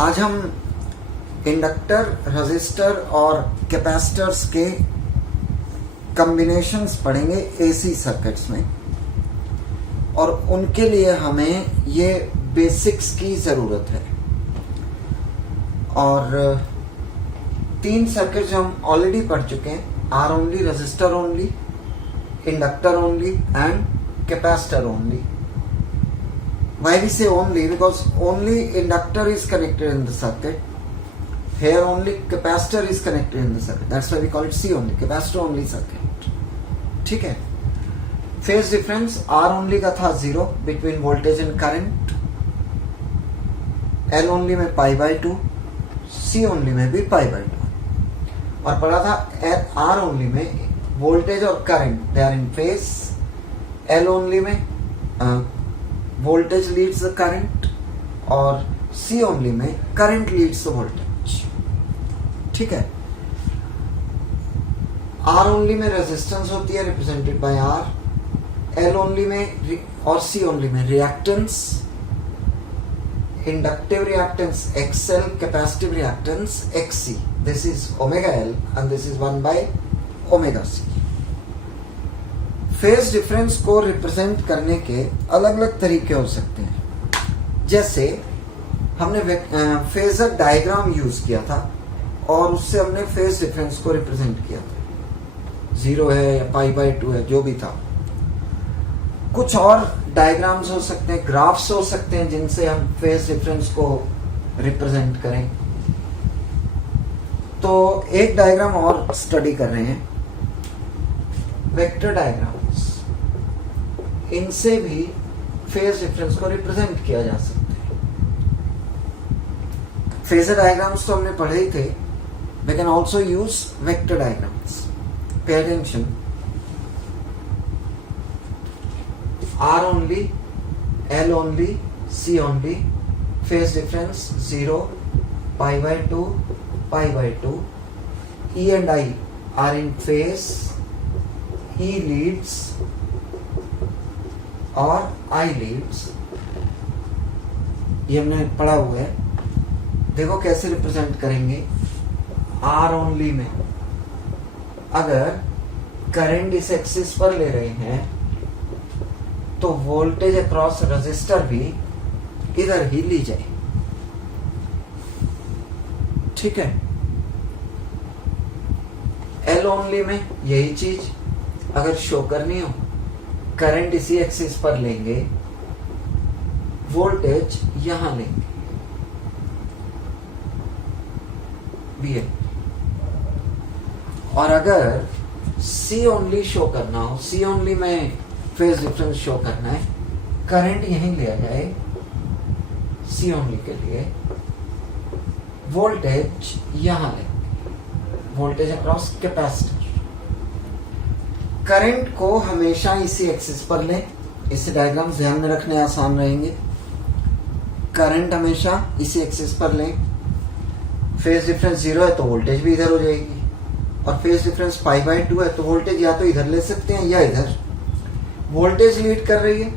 आज हम inductor, register और कैपेसिटर्स के कॉम्बिनेशंस पढ़ेंगे एसी सर्किट्स में, और उनके लिए हमें ये बेसिक्स की ज़रूरत है। और 3 सर्किट्स जो हम ऑलरेडी पढ़ चुके हैं, R only, resistor only, inductor only and capacitor only. Why we say only? Because only inductor is connected in the circuit. Here only capacitor is connected in the circuit. That's why we call it C only, capacitor only circuit. ठीक है। Phase difference R only का था 0 between voltage and current. L only में pi by 2, C only में भी pi by 2। और पढ़ा था R only में voltage और current they are in phase. L only में वोल्टेज लीड्स द करंट, और सी ओनली में करंट लीड्स द वोल्टेज। ठीक है। आर ओनली में रेजिस्टेंस होती है represented by R, L only में और सी ओनली में reactance, inductive reactance XL, capacitive reactance XC. This is omega L and this is 1 by omega C. Phase difference को represent करने के अलग अलग तरीके हो सकते हैं। जैसे हमने फेजर डायग्राम यूज किया था और उससे हमने फेज डिफरेंस को रिप्रेजेंट किया था, 0 है या पाई बाय 2 है, जो भी था। कुछ और डायग्राम्स हो सकते हैं, ग्राफ्स हो सकते हैं जिनसे हम फेज डिफरेंस को रिप्रेजेंट करें। तो एक डायग्राम और स्टडी कर रहे हैं, वेक्टर डायग्राम्स। इनसे भी फेज डिफरेंस को रिप्रेजेंट किया जा सकता है। फेजर डायग्राम्स तो हमने पढ़े ही थे, we can also use vector diagrams. Pay attention, R only, L only, C only, phase difference 0, pi by 2, pi by 2, E and I are in phase, E leads और I leads, ये हमने पढ़ा हुआ है। देखो कैसे रिप्रेजेंट करेंगे। R only में अगर करंट इस एक्सिस पर ले रहे हैं तो वोल्टेज अक्रॉस रजिस्टर भी इधर ही ली जाए। ठीक है। L ओनली में यही चीज अगर शो करनी हो, करंट इसी एक्सिस पर लेंगे, वोल्टेज यहां लेंगे, भी है। और अगर सी ओनली शो करना हो, सी ओनली में फेज डिफरेंस शो करना है, करंट यहीं लिया जाए सी ओनली के लिए, वोल्टेज यहां लेंगे, वोल्टेज अक्रॉस कैपेसिटर। करंट को हमेशा इसी एक्सिस पर लें, इससे डायग्राम्स ध्यान में रखने आसान रहेंगे। करंट हमेशा इसी एक्सिस पर लें। फेज डिफरेंस 0 है तो वोल्टेज भी इधर हो जाएगी, और फेज डिफरेंस पाई बाय 2 है तो वोल्टेज या तो इधर ले सकते हैं या इधर। वोल्टेज लीड कर रही है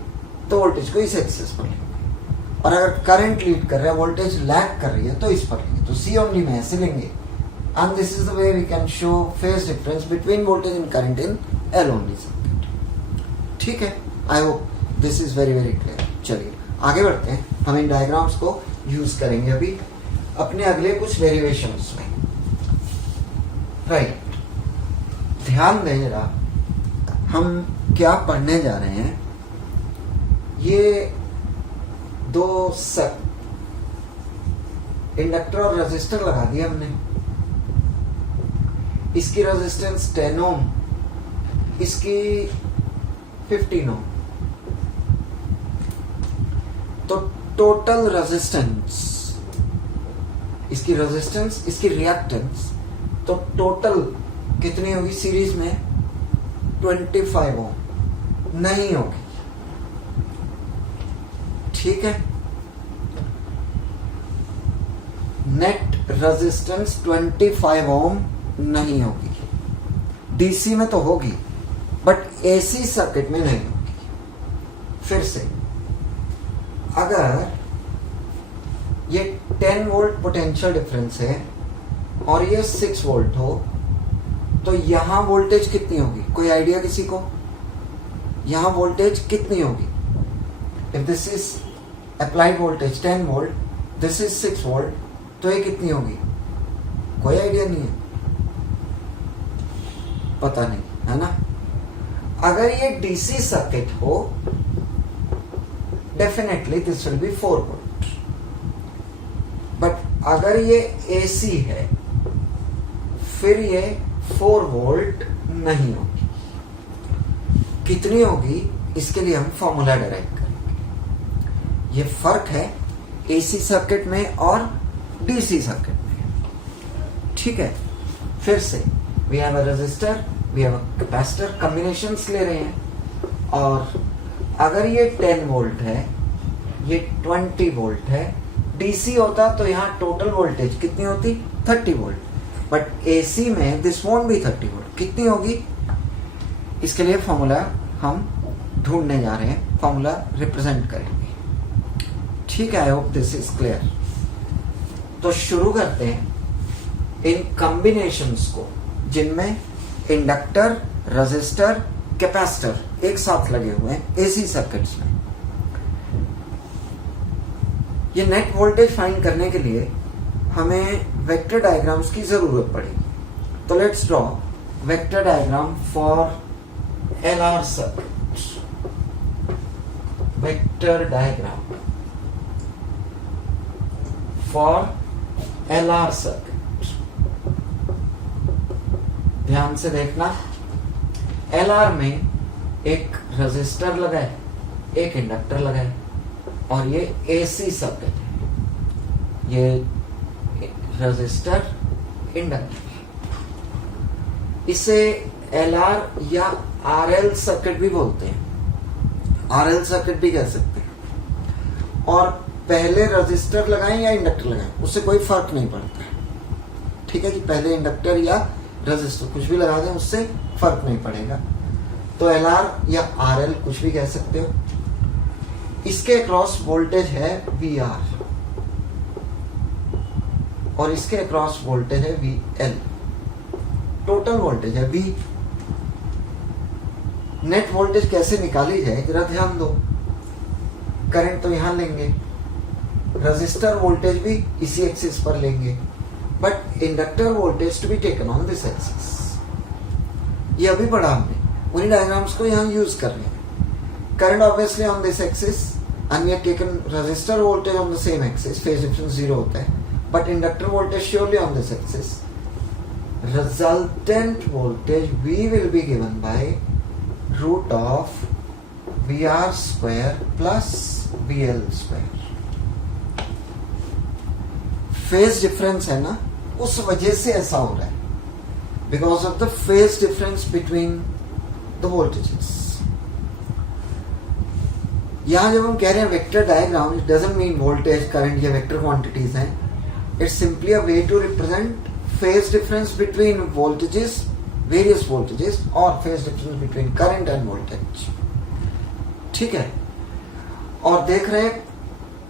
तो वोल्टेज को इस एक्सिस पर लेंगे, और अगर करंट लीड कर रहा है, वोल्टेज लैग कर रही है तो इस पर लेंगे। तो सी ओनली में ऐसे लेंगे, and this is the way we can show phase difference between voltage and current in L only circuit. ठीक है। I hope this is very very clear. चलिए आगे बढ़ते हैं। हम इन डायग्राम्स को यूज करेंगे अभी अपने अगले कुछ डेरिवेशंस में। राइट, ध्यान दें जरा, हम क्या पढ़ने जा रहे हैं। ये 2 इंडक्टर और रजिस्टर लगा दिया हमने। इसकी रेजिस्टेंस 10 ओम, इसकी 15 ओम। तो टोटल रेजिस्टेंस, इसकी रेजिस्टेंस, इसकी रिएक्टेंस, तो टोटल कितनी होगी सीरीज में? 25 ओम नहीं होगी। ठीक है। नेट रेजिस्टेंस 25 ओम नहीं होगी। डीसी में तो होगी बट एसी सर्किट में नहीं होगी। फिर से, अगर ये 10 वोल्ट पोटेंशियल डिफरेंस है और ये 6 वोल्ट हो, तो यहाँ वोल्टेज कितनी होगी? कोई आइडिया किसी को? यहाँ वोल्टेज कितनी होगी? If this is applied voltage 10 volt, this is 6 volt, तो ये कितनी होगी? कोई आइडिया नहीं है, पता नहीं, है ना? अगर ये डीसी सर्किट हो, definitely this will be 4 volt, but अगर ये एसी है फिर ये 4 वोल्ट नहीं होगी। कितनी होगी? इसके लिए हम फॉर्मूला डिराइव करेंगे। ये फर्क है एसी सर्किट में और डीसी सर्किट में, ठीक है? फिर से we have a resistor, we have a capacitor, combinations ले रहे हैं, और अगर ये 10 वोल्ट है, ये 20 वोल्ट है, डीसी होता तो यहाँ टोटल वोल्टेज कितनी होती? 30 वोल्ट, बट एसी में दिस वोंट बी 30 वोल्ट। कितनी होगी? इसके लिए फॉर्मूला हम ढूंढने जा रहे हैं, फॉर्मूला रिप्रेजेंट करेंगे, ठीक है? I hope this is clear. तो शुरू करते हैं इन कॉम्बिनेशंस को जिनमें इंडक्टर, रेजिस्टर, कैपेसिटर एक साथ लगे हुए हैं एसी सर्किट्स में। ये नेट वोल्टेज फाइंड करने के लिए हमें वेक्टर डायग्राम्स की जरूरत पड़ेगी। तो let's draw vector diagram for LR circuit. Vector diagram for LR circuit. ध्यान से देखना, एलआर में एक रेजिस्टर लगा है, एक इंडक्टर लगा है, और ये एसी सर्किट है। ये रेजिस्टर, इंडक्टर, इसे एलआर या आरएल सर्किट भी बोलते हैं, आरएल सर्किट भी कह सकते हैं। और पहले रेजिस्टर लगाएं या इंडक्टर लगाएं, उससे कोई फर्क नहीं पड़ता है, ठीक है? कि पहले इंडक्टर या रेजिस्टर कुछ भी लगा दें, उससे फर्क नहीं पड़ेगा। तो एलआर या आरएल कुछ भी कह सकते हो। इसके अक्रॉस वोल्टेज है वीआर और इसके अक्रॉस वोल्टेज है वीएल। टोटल वोल्टेज है वी। नेट वोल्टेज कैसे निकाली जाए जरा ध्यान दो। करंट तो यहां लेंगे, रेजिस्टर वोल्टेज भी इसी एक्सिस पर लेंगे, but inductor voltage to be taken on this axis. ये अभी पढ़ा हमने, उन्हीं डायग्राम्स को यहां यूज कर रहे हैं। Current obviously on this axis and we have taken resistor voltage on the same axis, phase difference 0 होता है, but inductor voltage surely on this axis. Resultant voltage V will be given by root of VR square plus VL square. Phase difference है ना, उस वजह से ऐसा हो रहा है, because of the phase difference between the voltages. यहां जब हम कह रहे हैं vector diagram, it doesn't mean voltage, current या वेक्टर क्वांटिटीज हैं। It's simply a way to represent phase difference between voltages, various voltages, और phase difference between current and voltage, ठीक है? और देख रहे हैं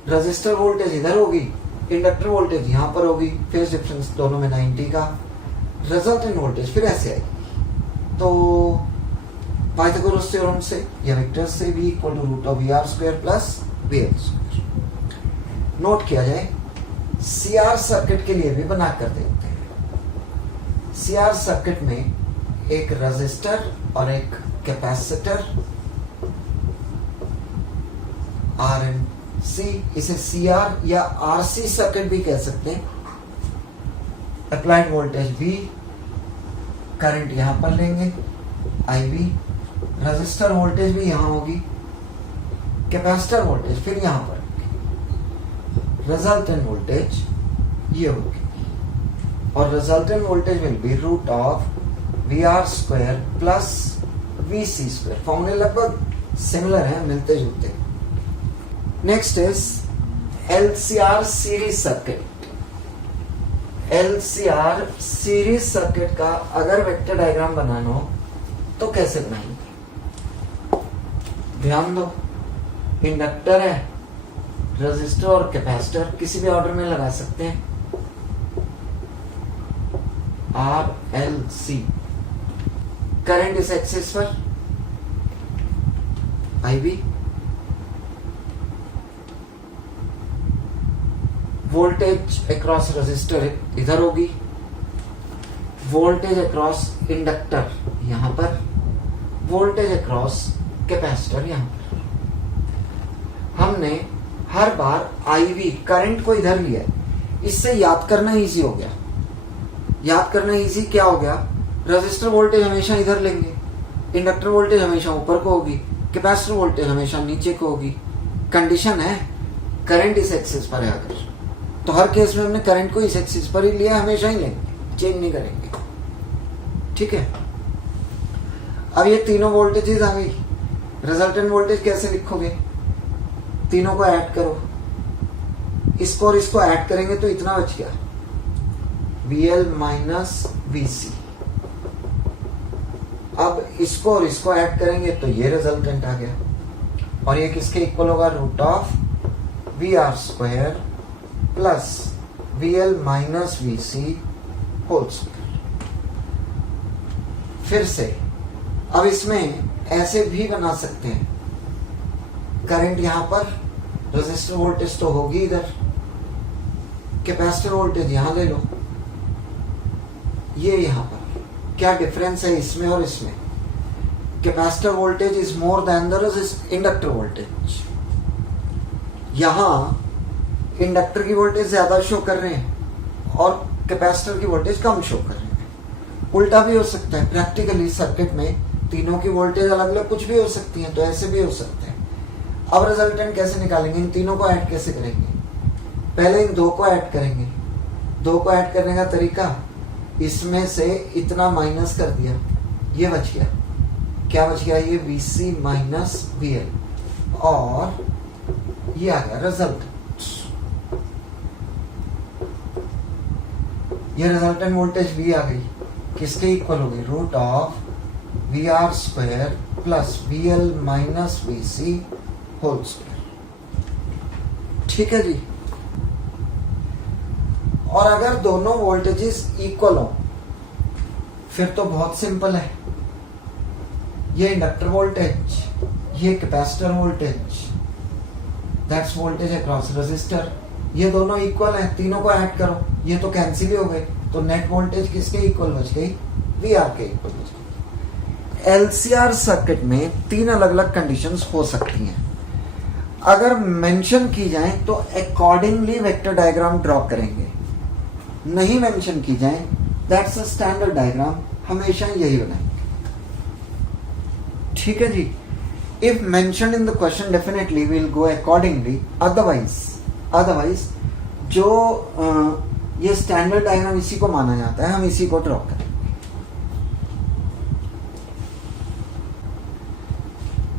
रेजिस्टर वोल्टेज इधर होगी, इंडक्टर वोल्टेज यहां पर होगी, फेज डिफरेंस दोनों में 90 का। रिजल्टेंट वोल्टेज फिर ऐसे आएगी। तो पाइथागोरस थ्योरम से या वेक्टर्स से v equal to root of VR square plus VL square. Note किया जाए, सीआर सर्किट के लिए भी बना कर देखते हैं। सीआर सर्किट में एक रेजिस्टर और एक कैपेसिटर आर एन सी, इसे सीआर या आरसी सर्किट भी कह सकते हैं। अप्लाइड वोल्टेज V, करंट यहां पर लेंगे IB, रेजिस्टर वोल्टेज भी यहां होगी, कैपेसिटर वोल्टेज फिर यहां पर, रिजल्टेंट वोल्टेज ये होगी, और resultant voltage will be root of VR square plus VC square. फॉर्मूले लगभग सिमिलर हैं, मिलते जुलते। Next is LCR series circuit. LCR series circuit का अगर वेक्टर डायग्राम बनाना हो तो कैसे बनाएंगे? ध्यान दो, इंडक्टर है, रजिस्टर और कैपेसिटर किसी भी ऑर्डर में लगा सकते हैं। RLC करंट इस एक्सिस पर IB, वोल्टेज अक्रॉस रजिस्टर इधर होगी, वोल्टेज अक्रॉस इंडक्टर यहां पर, वोल्टेज अक्रॉस कैपेसिटर यहां पर। हमने हर बार IV करंट को इधर लिया, इससे याद करना इजी हो गया। याद करना इजी क्या हो गया, रजिस्टर वोल्टेज हमेशा इधर लेंगे, इंडक्टर वोल्टेज हमेशा ऊपर को होगी, कैपेसिटर वोल्टेज हमेशा नीचे को होगी। कंडीशन है करंट इस एक्सिस पर है अगर, तो हर केस में हमने करंट को इस एक्सिस पर ही लिया, हमेशा ही लेंगे, चेंज नहीं करेंगे। ठीक है, अब ये तीनों वोल्टेजेस आ गई, रिजल्टेंट वोल्टेज कैसे लिखोगे, तीनों को ऐड करो, इसको और इसको ऐड करेंगे तो इतना बच गया VL माइनस VC। अब इसको और इसको ऐड करेंगे तो ये रिजल्टेंट आ गया, और ये किसके इक्वल होगा, root of VR square plus VL minus VC whole square. फिर से अब इसमें ऐसे भी बना सकते हैं, करंट यहां पर, रजिस्टर वोल्टेज तो होगी इधर, कैपेसिटर वोल्टेज यहां ले लो, ये यहां पर क्या डिफरेंस है इसमें और इसमें, capacitor voltage is more than the inductor voltage. यहां इंडक्टर की वोल्टेज ज्यादा शो कर रहे हैं और कैपेसिटर की वोल्टेज कम शो कर रहे हैं। उल्टा भी हो सकता है, प्रैक्टिकली सर्किट में तीनों की वोल्टेज अलग अलग कुछ भी हो सकती है, तो ऐसे भी हो सकते हैं। अब रिजल्टेंट कैसे निकालेंगे, इन तीनों को ऐड कैसे करेंगे, पहले इन दो को ऐड करेंगे। दो को ऐड करने का तरीका, इसमें से इतना माइनस कर दिया, ये बच गया, क्या बच गया, ये VC माइनस VL, और ये आ गया रिजल्ट। ये रिजल्टेंट वोल्टेज V आ गई, किसके इक्वल हो गई, root of VR square plus VL minus VC whole square. ठीक है जी। और अगर दोनों वोल्टेजेस इक्वल हो फिर तो बहुत सिंपल है, ये इंडक्टर वोल्टेज, ये capacitor voltage, that's voltage across resistor, ये दोनों इक्वल हैं, तीनों को ऐड करो, ये तो कैंसिल ही हो गए, तो नेट वोल्टेज किसके इक्वल बच गई, VR के इक्वल बच गई। LCR सर्किट में तीन अलग अलग कंडीशंस हो सकती हैं, अगर मेंशन की जाए तो अकॉर्डिंगली वेक्टर डायग्राम ड्रॉ करेंगे, नहीं मेंशन की जाए दैट्स अ स्टैंडर्ड डायग्राम, हमेशा यही बनाएंगे। ठीक है जी। If mentioned in the question definitely will go accordingly, otherwise जो ये स्टैंडर्ड डायग्राम इसी को माना जाता है, हम इसी को ड्रॉ करेंगे।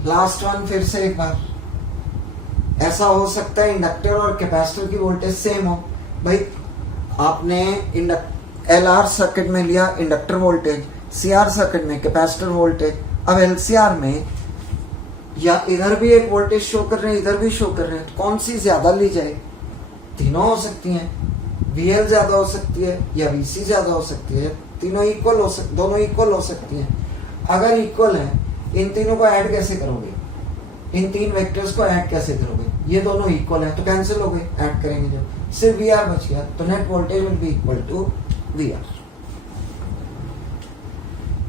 लास्ट वन फिर से एक बार, ऐसा हो सकता है इंडक्टर और कैपेसिटर की वोल्टेज सेम हो, भाई आपने LR सर्किट में लिया इंडक्टर वोल्टेज, CR सर्किट में कैपेसिटर वोल्टेज, अब LCR में या इधर भी एक वोल्टेज शो कर रहे हैं, इधर भी शो कर रहे हैं, तो कौन सी ज्यादा ली जाए, तीनों हो सकती हैं, VL ज्यादा हो सकती है या VC ज्यादा हो सकती है, तीनों इक्वल हो सकती, दोनों इक्वल हो सकती हैं। अगर इक्वल है, इन तीनों को ऐड कैसे करोगे, इन तीन वेक्टर्स को ऐड कैसे करोगे, ये दोनों इक्वल है तो कैंसिल हो गए, ऐड करेंगे जब, सिर्फ VR बच गया, तो net voltage will be equal to VR।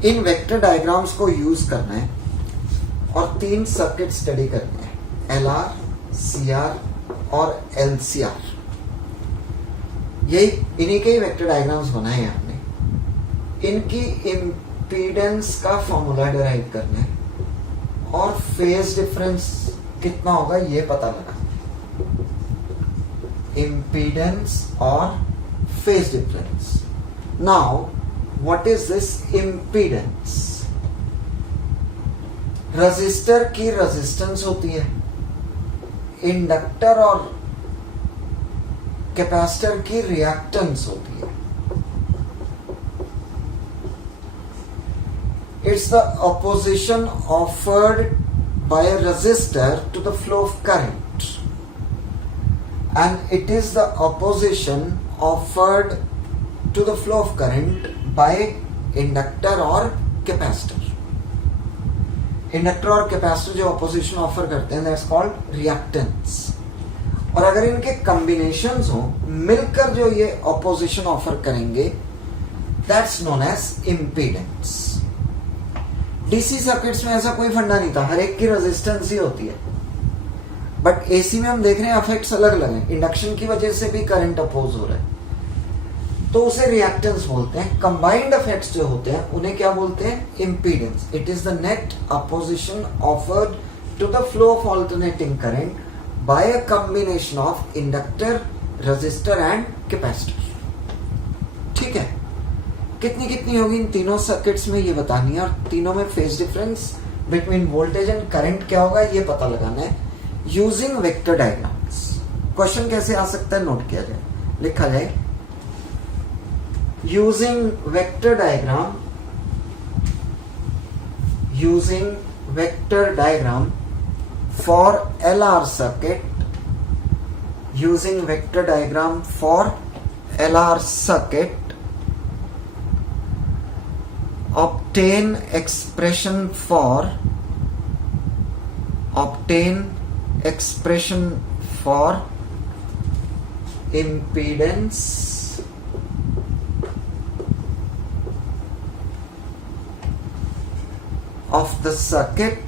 इन वेक्टर डायग्राम्स को यूज करना है और तीन सर्किट स्टडी करने हैं, LR, CR और LCR। यही इन्हीं के ही वेक्टर डायग्राम्स बनाए हैं हमने, इनकी इम्पीडेंस का फॉर्मूला डिराइव करना है और फेज डिफरेंस कितना होगा ये पता लगा, impedance or phase difference. Now, what is this impedance? Register की रेजिस्टेंस होती है, इंडक्टर और कैपेसिटर की रिएक्टेंस होती है। It's the opposition offered by a resistor to the flow of current. and it is the opposition offered to the flow of current by inductor or capacitor. Inductor और capacitor जो opposition offer करते हैं that's called reactance. और अगर इनके combinations हो मिलकर जो ये ऑपोजिशन ऑफर करेंगे that's known as impedance. DC circuits में ऐसा कोई फंडा नहीं था, हर एक की रेजिस्टेंस ही होती है. बट एसी में हम देख रहे हैं इफेक्ट्स अलग अलग हैं. इंडक्शन की वजह से भी करंट अपोज हो रहा है तो उसे रिएक्टेंस बोलते हैं. कंबाइंड इफेक्ट्स जो होते हैं उन्हें क्या बोलते हैं? Impedance. It is the net opposition offered to the flow of alternating current by a combination of inductor, resistor and capacitor. ठीक है, कितनी कितनी होगी इन तीनों सर्किट्स में ये बतानी है, और तीनों में phase difference between voltage and current क्या होगा ये पता लगाना है यूजिंग वेक्टर डायग्राम्स. क्वेश्चन कैसे आ सकता है नोट किया जाए, लिखा जाए using vector diagram for LR circuit, using vector diagram for LR circuit, obtain expression for impedance of the circuit,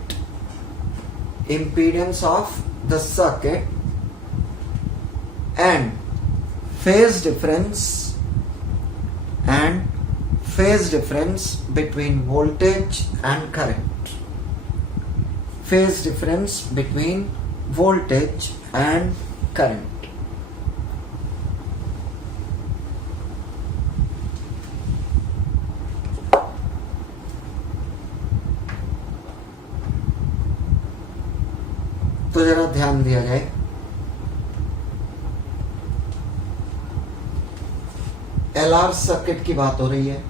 impedance of the circuit and phase difference between voltage and current. Phase difference between voltage and current. तो जरा ध्यान दिया जाए. LR circuit की बात हो रही है.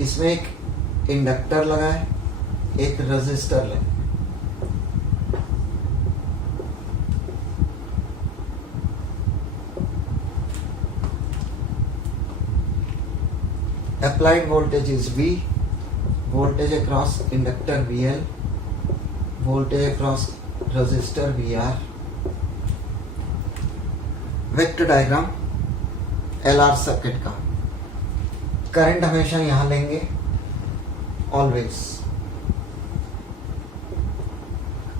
इसमें एक इंडक्टर लगा है, एक रेजिस्टर लगा है. Applied voltage is V, voltage across inductor VL, voltage across resistor VR. Vector diagram LR circuit का. करंट हमेशा यहां लेंगे ऑलवेज,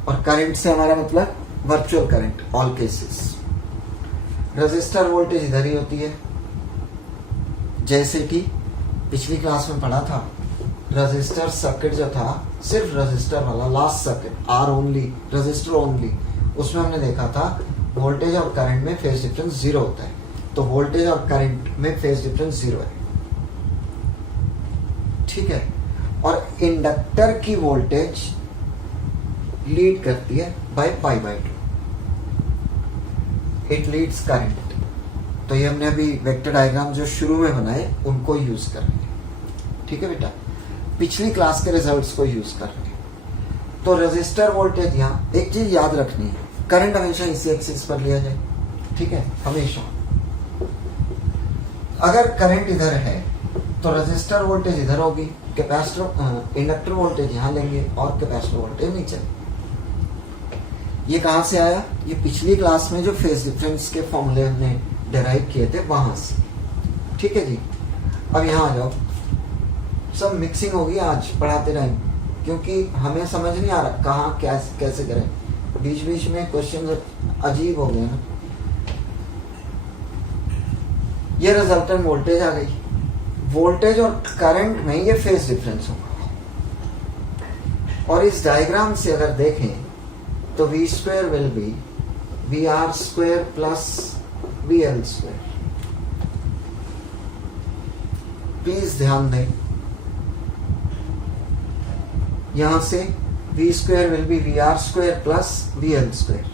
और करंट से हमारा मतलब virtual current all cases. Resistor voltage इधर ही होती है, जैसे कि पिछली क्लास में पढ़ा था. रेजिस्टर सर्किट जो था सिर्फ रेजिस्टर वाला last circuit R only, resistor only, उसमें हमने देखा था वोल्टेज और करंट में फेज डिफरेंस 0 होता है. तो वोल्टेज और करंट में फेज डिफरेंस 0 है. ठीक है, और इंडक्टर की वोल्टेज लीड करती है by pi by 2. It leads current. तो ये हमने अभी वेक्टर डायग्राम जो शुरू में बनाए उनको यूज कर रहे हैं. ठीक है बेटा, पिछली क्लास के रिजल्ट्स को यूज कर रहे हैं. तो रेजिस्टर वोल्टेज, यहाँ एक चीज याद रखनी है, करंट हमेशा इसी एक्सिस पर लिया जाए. ठीक है, हमेशा. अगर करंट इधर है तो रेजिस्टर वोल्टेज इधर होगी, कैपेसिटर इंडक्टर वोल्टेज यहां लेंगे और कैपेसिटर वोल्टेज नीचे. ये कहां से आया? ये पिछली क्लास में जो फेज डिफरेंस के फॉर्मूले हमने डिराइव किए थे वहां से. ठीक है जी. अब यहां आ जाओ. सब मिक्सिंग होगी आज पढ़ाते रहें, क्योंकि हमें समझ नहीं आ रहा कहाँ कैसे करें. बीच बीच में क्वेश्चन अजीब हो गए ना. ये रिजल्टेंट वोल्टेज आ गई. वोल्टेज और करंट में ये फेज डिफरेंस होगा. और इस डायग्राम से अगर देखें तो V square will be V R square plus V L square. Please ध्यान दें, यहां से v square will be vr square plus vl square.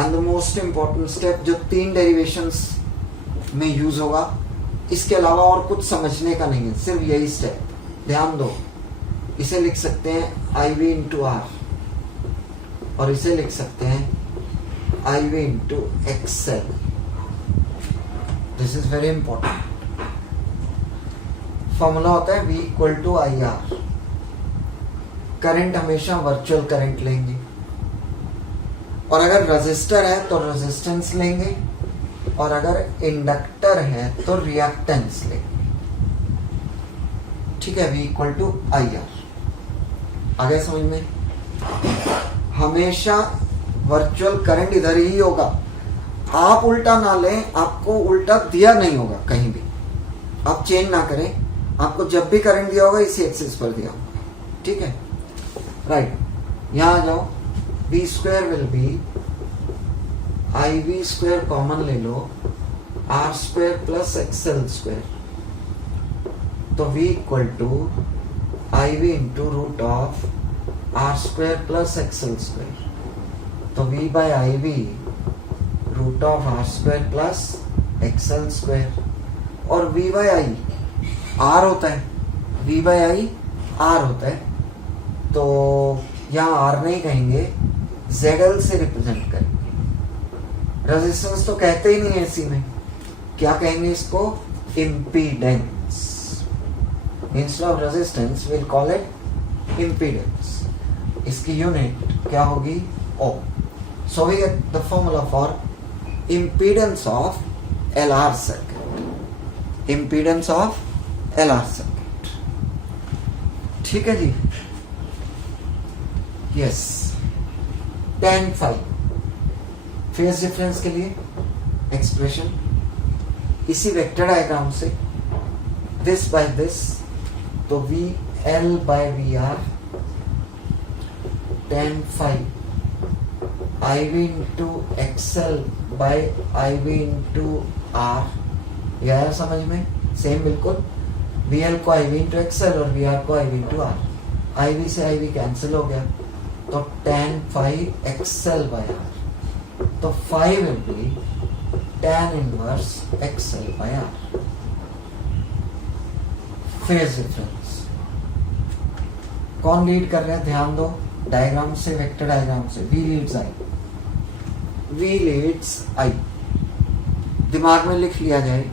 And the most important step जो 3 डेरिवेशंस में यूज होगा, इसके अलावा और कुछ समझने का नहीं है, सिर्फ यही स्टेप ध्यान दो. इसे लिख सकते हैं IV into R. और इसे लिख सकते हैं I V into XL. This is very important. Formula होता है V equal to I R. Current हमेशा वर्चुअल करंट लेंगे, और अगर रजिस्टर है तो रेजिस्टेंस लेंगे, और अगर इंडक्टर है तो रिएक्टेंस लेंगे. ठीक है, V equal to I R. आगे समझ में? हमेशा वर्चुअल करंट इधर ही होगा. आप उल्टा ना लें, आपको उल्टा दिया नहीं होगा कहीं भी. आप चेंज ना करें, आपको जब भी करंट दिया होगा इसी एक्सिस पर दिया होगा. ठीक है, राइट. यहां आ जाओ. B square will be I V square common ले लो, R square plus XL square. तो V equal to I V into root of R square plus XL square. तो V by I V root of R square plus XL square. और V by I R होता है, V by I R होता है. तो यहाँ are नहीं कहेंगे, ZL से रिप्रेजेंट करेंगे. रेजिस्टेंस तो कहते ही नहीं है इसी में. क्या कहेंगे इसको? Impedance. Instead of resistance will call it impedance. इसकी यूनिट क्या होगी? Ohm. So we get the formula for impedance of LR circuit. Impedance of LR circuit. ठीक है जी. Yes. tan phi phase difference के लिए एक्सप्रेशन इसी वेक्टर डायग्राम से, दिस बाय दिस. तो V L by V R tan phi I V into XL by I V into R. यह है समझ में? सेम बिल्कुल. वी एल को आई वी इंटू एक्सएल और वी आर को I V into R. I V से I V cancel हो गया, तो tan phi XL by R. तो phi will be tan inverse XL by R. Phase difference कौन lead कर रहे हैं? ध्यान दो. डायग्राम से, वेक्टर डायग्राम से. V leads I. V leads I. दिमाग में लिख लिया जाए,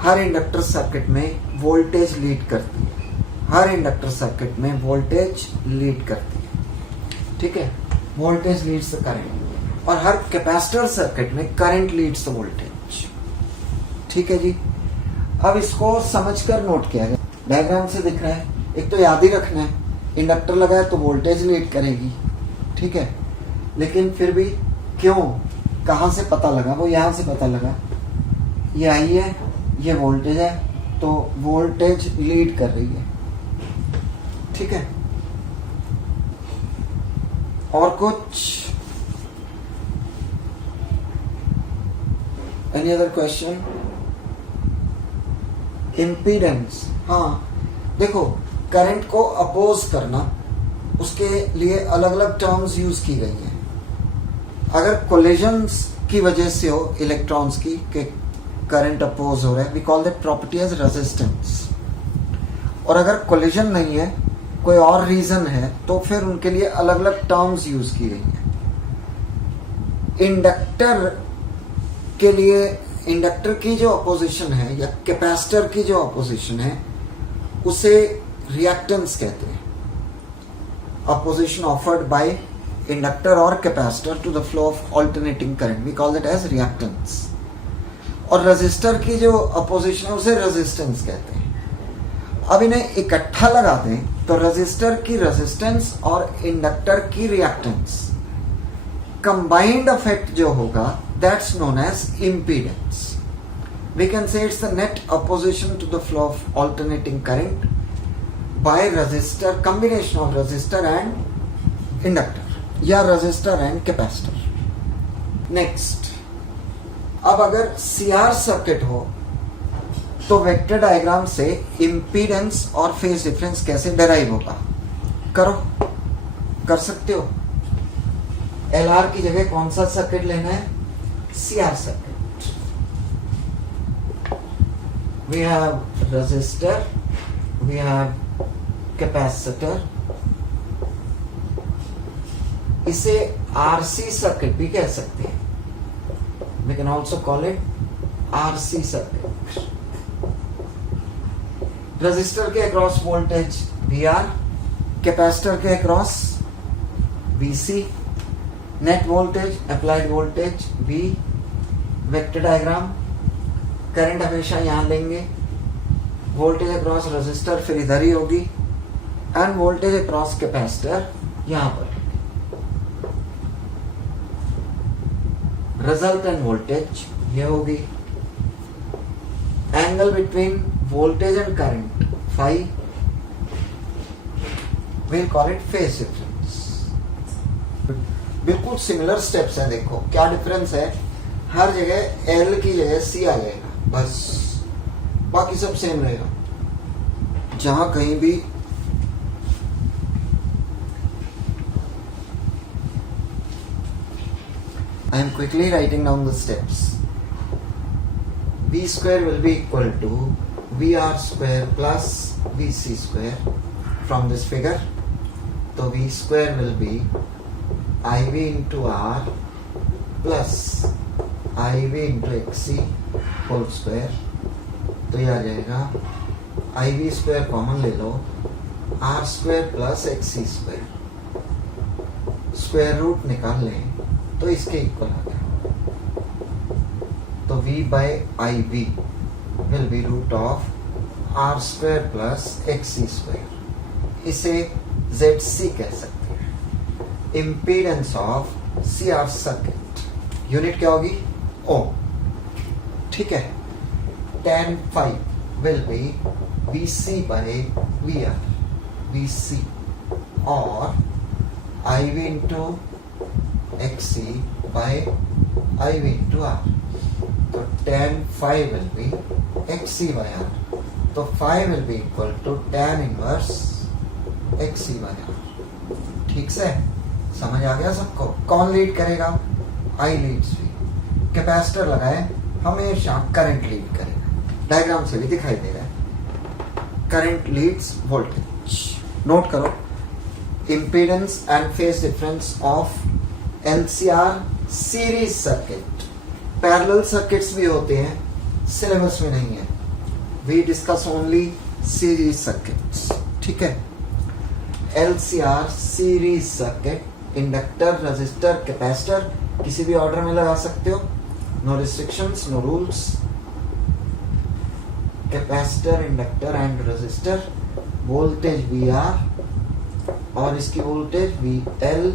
हर इंडक्टर सर्किट में वोल्टेज लीड करती है. हर इंडक्टर सर्किट में वोल्टेज लीड करती है. ठीक है, वोल्टेज लीड्स द करंट. और हर कैपेसिटर सर्किट में करंट लीड्स द वोल्टेज. ठीक है जी. अब इसको समझकर नोट किया गया. डायग्राम से दिख रहा है. एक तो याद ही रखना है, इंडक्टर लगा है तो वोल्टेज लीड करेगी. ठीक है, लेकिन फिर भी क्यों, कहां से पता लगा? वो यहां से पता लगा. ये आई है, ये वोल्टेज है, तो वोल्टेज लीड कर रही है. ठीक है. और कुछ? Any other question? इम्पीडेंस. हाँ, देखो, करंट को अपोज करना, उसके लिए अलग अलग टर्म्स यूज की गई हैं. अगर कोलिजन्स की वजह से हो इलेक्ट्रॉन्स की कि करंट अपोज हो रहा है, we call that property as resistance. और अगर कोलिजन नहीं है, कोई और रीजन है, तो फिर उनके लिए अलग अलग टर्म्स यूज की गई हैं. इंडक्टर के लिए इंडक्टर की जो अपोजिशन है या कैपेसिटर की जो अपोजिशन है उसे रिएक्टेंस कहते हैं. अपोजिशन ऑफर्ड बाय इंडक्टर और capacitor to the flow of alternating current, we call that as reactance. और रेजिस्टर की जो अपोजिशन है उसे रेजिस्टेंस कहते हैं. अब इन्हें इकट्ठा लगा दें तो रेजिस्टर की रेजिस्टेंस और इंडक्टर की रिएक्टेंस combined effect जो होगा, that's known as impedance. We can say it's the net opposition to the flow of alternating current by resistor, combination of resistor and inductor या resistor and capacitor. Next, अब अगर CR circuit हो तो vector diagram से impedance और phase difference कैसे derive होगा? करो, कर सकते हो. LR की जगह कौन सा सर्किट लेना है? CR circuit. We have resistor, we have capacitor, इसे आरसी सर्किट भी कह सकते हैं, we can also call it RC circuit. Register के अक्रॉस वोल्टेज VR, कैपेसिटर के across VC, net voltage applied voltage V, vector diagram, current हमेशा यहां लेंगे, वोल्टेज अक्रॉस रजिस्टर फिर इधर ही होगी, एंड वोल्टेज अक्रॉस कैपेसिटर यहां पर। रिजल्टेंट वोल्टेज ये होगी, angle between voltage and current phi, we'll call it phase difference। बिल्कुल सिमिलर स्टेप्स हैं, देखो क्या डिफरेंस है, हर जगह L की जगह C आ जाएगा बस, बाकी सब सेम रहेगा। जहां कहीं भी I am quickly writing down the steps। V square will be equal to VR square plus VC square from this figure। So V square will be IV into R plus IV into XC whole square। तो ये आ जाएगा IV square common ले लो, R square plus XC square, square root निकाल लें तो इसके equal आ गया। तो V by IV will be root of R square plus XC square। इसे ZC कह सकते हैं, impedance of CR circuit. Unit क्या होगी? ओम। ठीक है। tan phi will be VC by VR, VC और IV into XC by IV into R। तो tan phi will be XC by R। तो phi will be equal to tan inverse XC by R। ठीक से समझ आ गया सबको? कौन lead करेगा? I लीड्स भी। कैपेसिटर लगाए हमेशा करंट लीड करेगा, डायग्राम से भी दिखाई दे रहा है। Current leads voltage. नोट करो, impedance and phase difference of LCR series circuit. Parallel circuits भी होते हैं, सिलेबस में नहीं है। We discuss only series circuits. ठीक है। LCR series circuit, inductor, resistor, capacitor किसी भी ऑर्डर में लगा सकते हो, no restrictions, no rules. Capacitor, inductor and resistor, voltage VR और इसकी वोल्टेज VL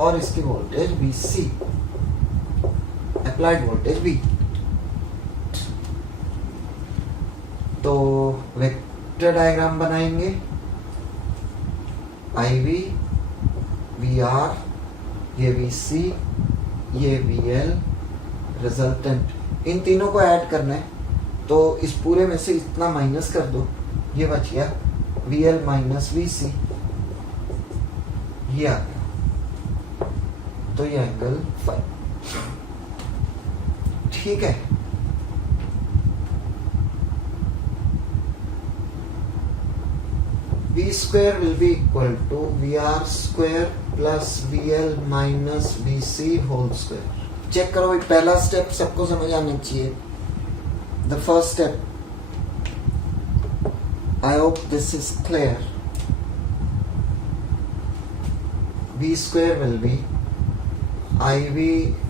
और इसकी voltage VC, applied voltage V। तो वेक्टर डायग्राम बनाएंगे, IV, VR, ये VC, ये VL, रिजल्टेंट। इन तीनों को ऐड करना है, तो इस पूरे में से इतना माइनस कर दो, ये बच गया VL माइनस VC, ये आ गया। तो ये एंगल फाई। ठीक है। V square will be equal to VR square plus VL minus VC whole square। Check करो भाई, पहला स्टेप सबको समझ आना चाहिए। The first step, I hope this is clear। V square will be IV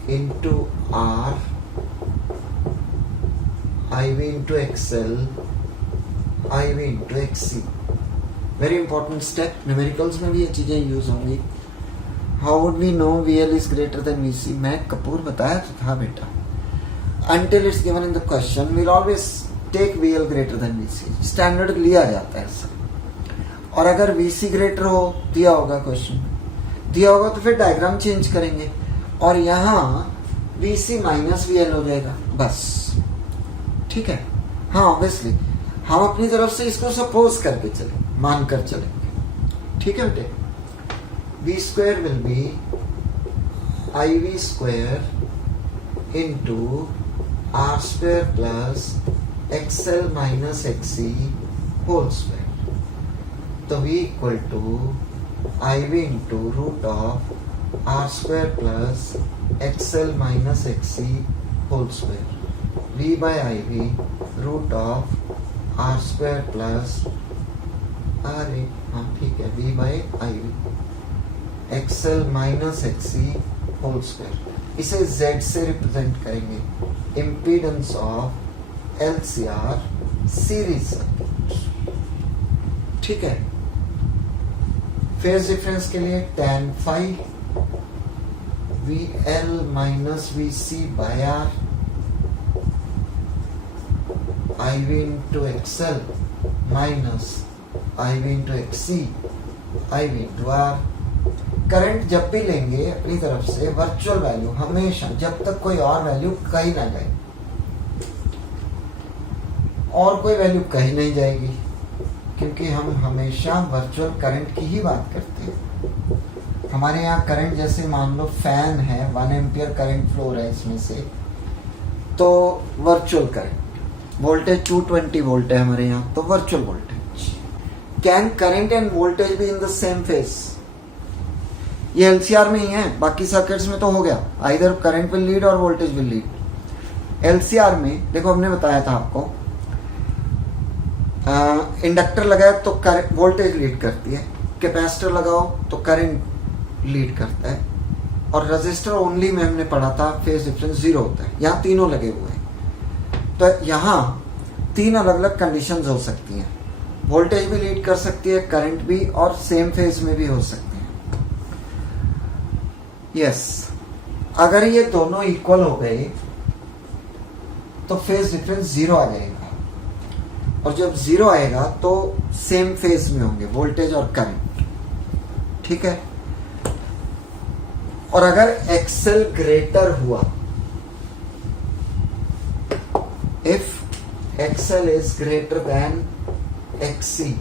into R, IV into XL, IV into XC। Very important step, numericals में भी ये चीजें यूज होंगी। How would we know VL is greater than VC? मैं कपूर बताया तो था बेटा। Until it's given in the question, we'll always take VL greater than VC। Standard लिया जाता है सर। और अगर VC ग्रेटर हो, दिया होगा क्वेश्चन, दिया होगा तो फिर डायग्राम चेंज करेंगे और यहाँ VC माइनस VL हो जाएगा बस। ठीक है। हाँ, ऑब्वियसली हम अपनी तरफ से इसको सपोज करके चलें, मानकर चलेंगे। ठीक है बेटे। V square will be IV square into R square plus XL minus XC whole square। तो V equal to IV into root of R square plus XL minus XC whole square, V by IV root of R square plus अरे हाँ ठीक है, V by IV XL minus XC whole square. इसे Z से represent करेंगे, impedance of LCR series circuit. ठीक है, phase difference के लिए tan phi VL minus VC by R IV into XL minus IV into XC IV into R। Current जब भी लेंगे अपनी तरफ से वर्चुअल वैल्यू हमेशा, जब तक कोई और वैल्यू कहीं ना जाए, और कोई वैल्यू कहीं नहीं जाएगी, क्योंकि हम हमेशा वर्चुअल करंट की ही बात करते हैं। हमारे यहाँ करंट जैसे मान लो फैन है, 1 एम्पियर करंट फ्लो है इसमें से, तो वर्चुअल करंट, वोल्टेज 220 वोल्ट है हमारे यहाँ, तो virtual voltage. Can current and voltage भी इन द सेम फेज? ये LCR में ही है, बाकी सर्किट्स में तो हो गया आइदर करंट विल लीड और वोल्टेज विल लीड। LCR में देखो हमने बताया था आपको, इंडक्टर लगाए तो वोल्टेज लीड करती है, कैपेसिटर लगाओ तो करंट लीड करता है, और रजिस्टर ओनली में हमने पढ़ा था फेज डिफरेंस 0 होता है। यहाँ तीनों लगे हुए हैं, तो यहाँ 3 अलग अलग कंडीशंस हो सकती हैं, वोल्टेज भी लीड कर सकती है, करंट भी, और सेम फेज में भी हो सकती है। यस, अगर ये दोनों इक्वल हो गए तो फेज डिफरेंस 0 आ जाएगा, और जब 0 आएगा तो सेम फेज में होंगे वोल्टेज और करंट। ठीक है, और अगर XL ग्रेटर हुआ, if XL is greater then XC,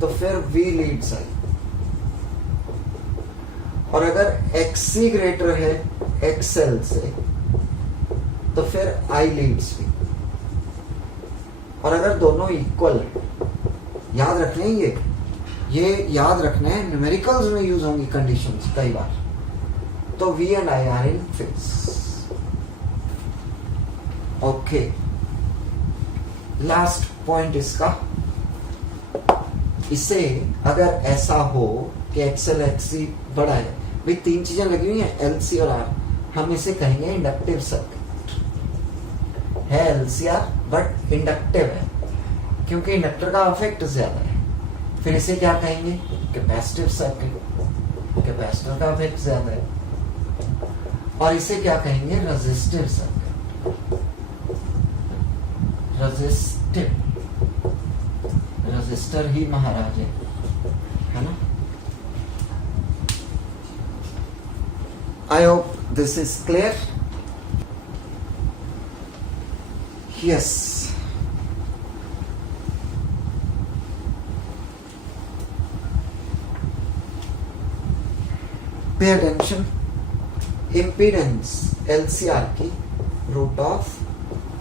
तो फिर V लीड्स आई, और अगर XC ग्रेटर है XL से तो फिर I लीड्स भी, और अगर दोनों इक्वल है, याद रखना है ये याद रखना है, न्यूमेरिकल्स में यूज होंगी कंडीशंस कई बार, तो V एंड I are in phase. Okay, last point इसका, इसे अगर ऐसा हो कि XL XC बड़ा है, भाई 3 चीजें लगी हुई हैं LC और R, हम इसे कहेंगे इंडक्टिव सर्किट है। LCR बट इंडक्टिव है, क्योंकि इंडक्टर का इफेक्ट ज्यादा है। फिर इसे क्या कहेंगे? कैपेसिटिव सर्किट, कैपेसिटर का इफेक्ट ज्यादा है। और इसे क्या कहेंगे? रेजिस्टिव सर्किट, रेजिस्टिव, रेजिस्टर ही महाराज है ना। I hope this is clear. Yes. Pay attention. Impedance LCR की root of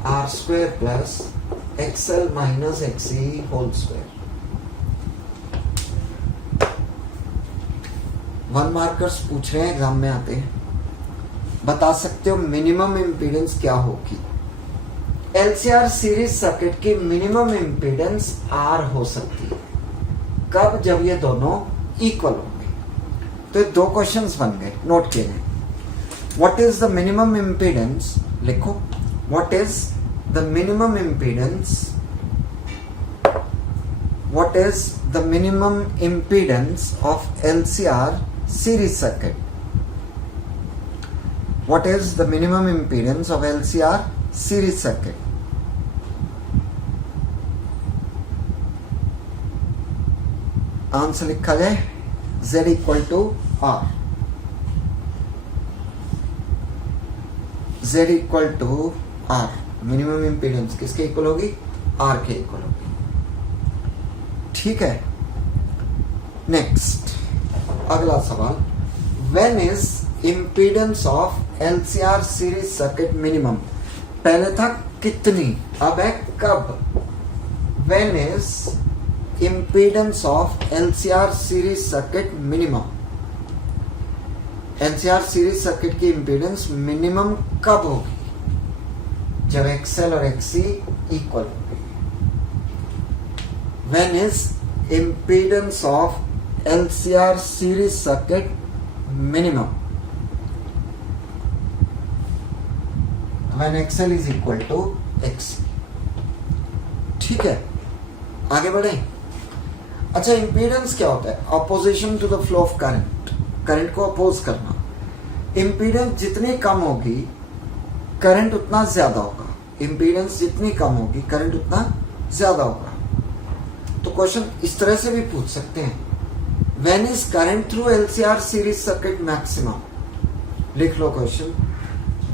R square plus XL minus XC whole square. 1 markers पूछ रहे हैं एग्जाम में आते हैं, बता सकते हो मिनिमम इम्पीडेंस क्या होगी? LCR सीरीज सर्किट की मिनिमम इम्पीडेंस R हो सकती है। कब? जब ये दोनों इक्वल होंगे। तो ये 2 क्वेश्चंस बन गए, नोट किए गए। What is the minimum impedance? लिखो, what is the minimum impedance, what is the minimum impedance of LCR series circuit? What is the minimum impedance of LCR series circuit? Answer लिखा जाए Z equal to R, Z equal to R। Minimum impedance किसके equal होगी? R के equal होगी। ठीक है, next अगला सवाल, when is impedance of LCR series circuit minimum? पहले था कितनी, अब है कब। When is impedance of LCR series circuit minimum. LCR series circuit की इम्पीडेंस मिनिमम कब होगी? जब XL और XC इक्वल होगी। When is impedance of LCR series circuit minimum? When XL is equal to XC। ठीक है, आगे बढ़े। अच्छा, इम्पीडेंस क्या होता है? Opposition to the flow of current, current को अपोज करना। इम्पीडेंस जितनी कम होगी करंट उतना ज्यादा होगा। इम्पीडेंस जितनी कम होगी करंट उतना ज्यादा होगा। तो क्वेश्चन इस तरह से भी पूछ सकते हैं, when is current through LCR series circuit maximum? लिख लो question,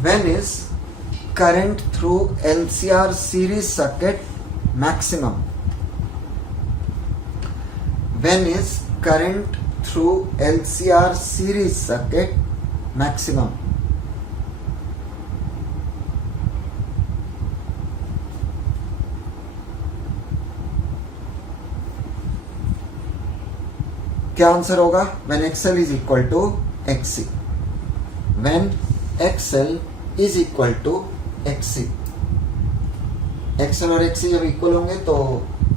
when is current through LCR series circuit maximum? When is current through LCR series circuit maximum? क्या आंसर होगा? When XL is equal to XC। When XL is equal to XC, XL और XC जब equal होंगे तो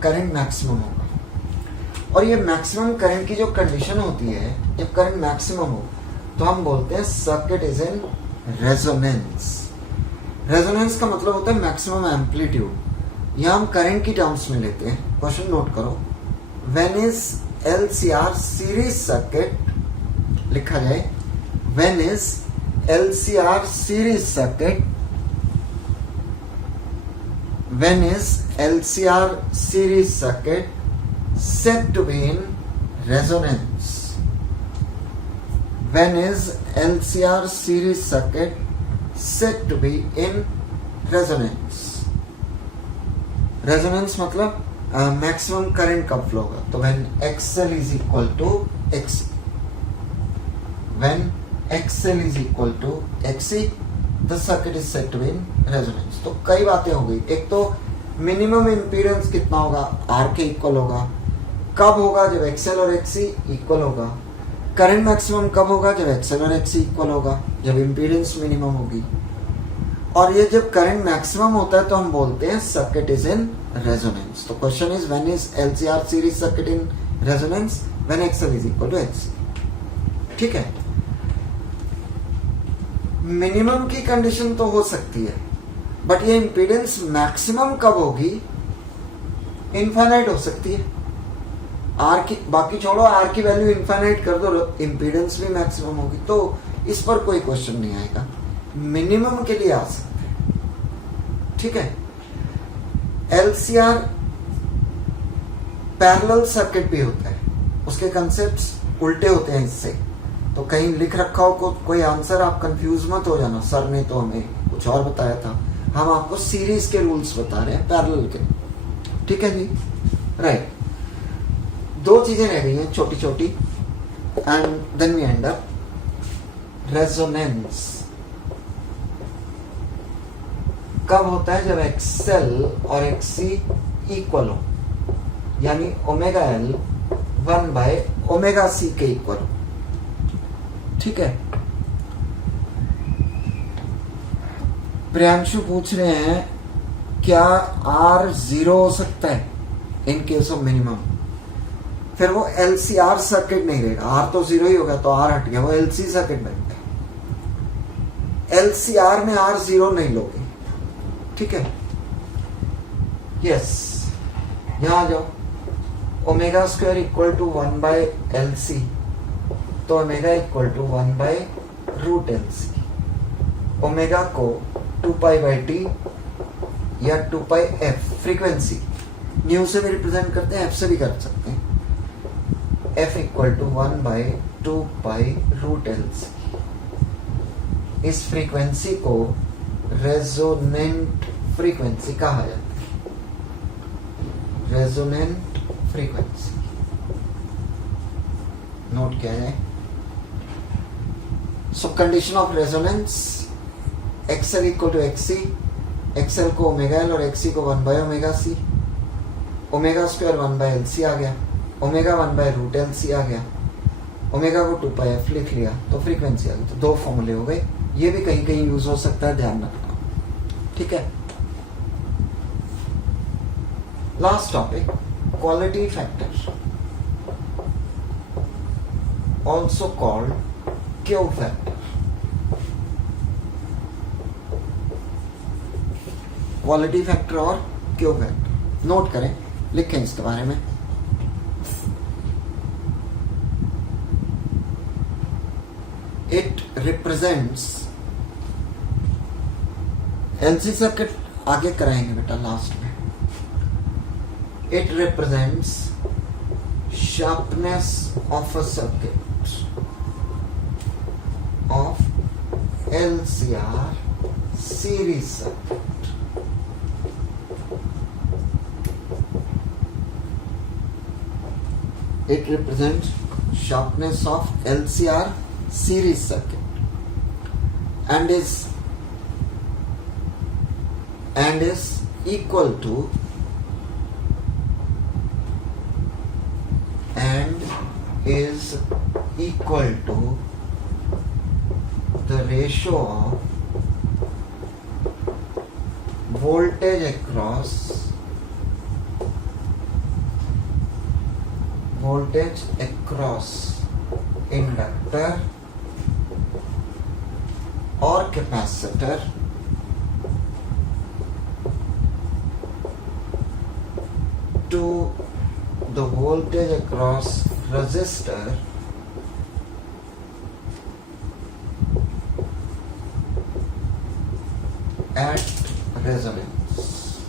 current maximum होगा। और ये maximum current की जो कंडीशन होती है, जब करंट मैक्सिमम हो तो हम बोलते हैं circuit is in resonance. Resonance का मतलब होता है मैक्सिमम एम्पलीट्यूड। यहां हम करंट की टर्म्स में लेते हैं। क्वेश्चन नोट करो, when is LCR series circuit, लिखा जाए when is LCR series circuit, when is LCR series circuit said to be in resonance? When is LCR series circuit said to be in resonance? Resonance मतलब maximum current कब flow होगा? तो when XL is equal to XC, when XL is equal to XC, the circuit is said to be in resonance। तो कई बातें हो गई। एक तो मिनिमम इम्पीडेंस कितना होगा? R के इक्वल होगा। कब होगा? जब XL और XC इक्वल होगा। करंट मैक्सिमम कब होगा? जब XL और XC इक्वल होगा, जब इम्पीडेंस मिनिमम होगी। और ये जब करंट मैक्सिमम होता है तो हम बोलते हैं सर्किट इज इन रेजोनेंस। तो question is when is LCR series circuit in resonance? When XL is equal to XC। ठीक है, मिनिमम की कंडीशन तो हो सकती है, बट ये इम्पीडेंस मैक्सिमम कब होगी? इनफाइनाइट हो सकती है। आर की बाकी छोड़ो, आर की वैल्यू इनफाइनाइट कर दो, इम्पीडेंस भी मैक्सिमम होगी। तो इस पर कोई क्वेश्चन नहीं आएगा, मिनिमम के लिए आ सकते हैं। ठीक है, LCR पैरेलल सर्किट भी होता है, उसके कंसेप्ट्स उल्टे होते हैं इससे। तो कहीं लिख रखा हो कोई आंसर, आप कंफ्यूज मत हो जाना, सर ने तो हमें कुछ और बताया था, हम आपको सीरीज के रूल्स बता रहे हैं, पैरेलल के। ठीक है जी, राइट। दो चीजें रह गई हैं छोटी छोटी, and then we end up. Resonance कब होता है? जब XL और XC इक्वल हो, यानी ओमेगा L 1/ωc के इक्वल हो। ठीक है, प्रियांशु पूछ रहे हैं क्या R 0 हो सकता है इन केस ऑफ मिनिमम? फिर वो LCR सर्किट नहीं रहेगा, R तो 0 ही होगा, तो R हट गया, वो LC सर्किट बन गया। LCR में R 0 नहीं लोगे। ठीक है, यस, यहां आ जाओ। Omega square equal to 1/LC, तो omega equal to 1/√LC। Omega को 2π/T या 2πf फ्रीक्वेंसी न्यू से भी रिप्रेजेंट करते हैं, एफ से भी कर सकते हैं। f equal to 1/2π√LC। इस फ्रीक्वेंसी को रेजोनेंट फ्रीक्वेंसी कहा जाता है। रेजोनेंट फ्रीक्वेंसी नोट किया जाए। So condition of resonance, XL equal to XC, XL को ओमेगा L और XC को 1/ωc, ओमेगा स्क्वायर 1/LC आ गया। ओमेगा 1/√LC आ गया, ओमेगा को 2πf लिख लिया तो फ्रीक्वेंसी आ गई। तो दो फॉर्मूले हो गए, ये भी कहीं कहीं यूज हो सकता है, ध्यान रखना, ठीक है। Last topic, quality factor, also called Q factor. Quality factor और क्यू फैक्टर नोट करें, लिखें इसके बारे में। इट रिप्रेजेंट्स, एलसी सर्किट आगे कराएंगे बेटा लास्ट में। It represents sharpness of a circuit of LCR series circuit. It represents sharpness of LCR series circuit and is equal to the ratio of voltage across inductor or capacitor to the voltage across resistor at resonance.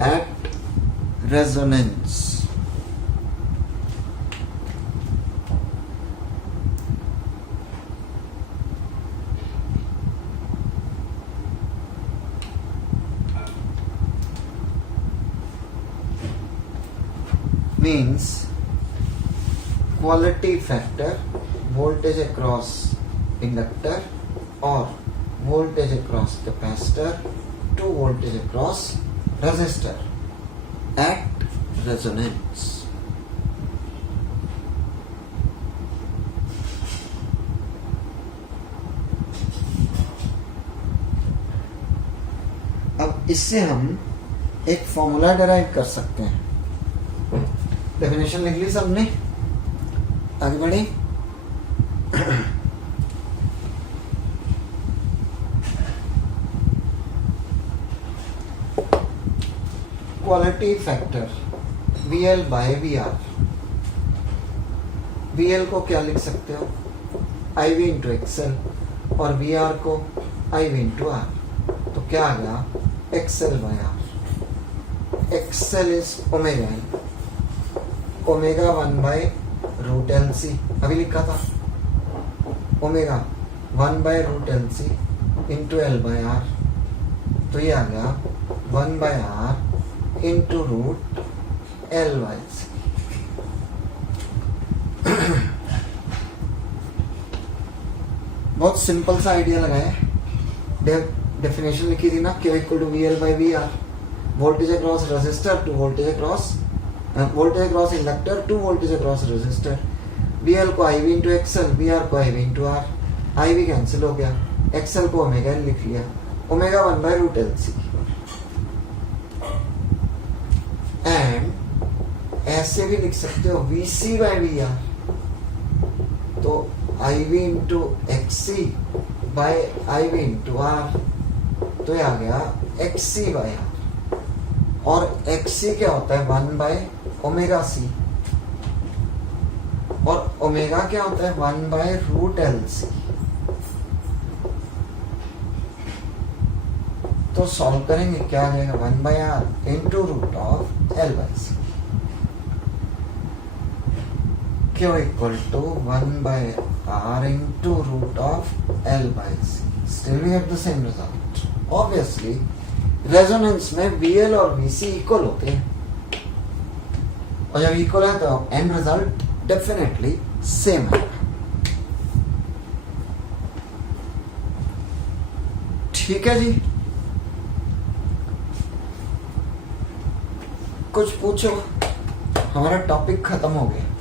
At resonance. Means quality factor, voltage across inductor or voltage across capacitor to voltage across resistor at resonance. अब इससे हम एक formula derive कर सकते हैं। Definition लिख ली सबने, आगे बढ़े। Quality factor VL/VR। VL को क्या लिख सकते हो, IV इंटू XL, और VR को IV इंटू R। तो क्या आ गया, XL/R। XL is omega, omega 1/√LC अभी लिखा था, ओमेगा 1/√LC इंटू L/R। तो ये आ गया 1/R इंटू √L/C। बहुत सिंपल सा आइडिया लगाया। डेफिनेशन लिखी थी ना, Q equal to VL/VR, voltage across resistor to voltage across inductor to voltage across resistor. VL को IV इंटू XL, VR को IV into R। IV cancel हो गया, XL को ओमेगा लिख लिया, ओमेगा 1/√LC। एंड ऐसे भी लिख सकते हो VC/VR, तो IV into XC by IV into R। तो ये आ गया XC/R, और XC क्या होता है 1/ωc, और ओमेगा क्या होता है 1/√LC। तो सॉल्व करेंगे, क्या आ जाएगा 1/R into √L/C। Q equal to 1/R into √L/C। Still we have the same result. Obviously, resonance में VL और VC इक्वल होते हैं, और जब इक्वल है तो एंड रिजल्ट डेफिनेटली सेम है। ठीक है जी। कुछ पूछो, हमारा टॉपिक खत्म हो गया।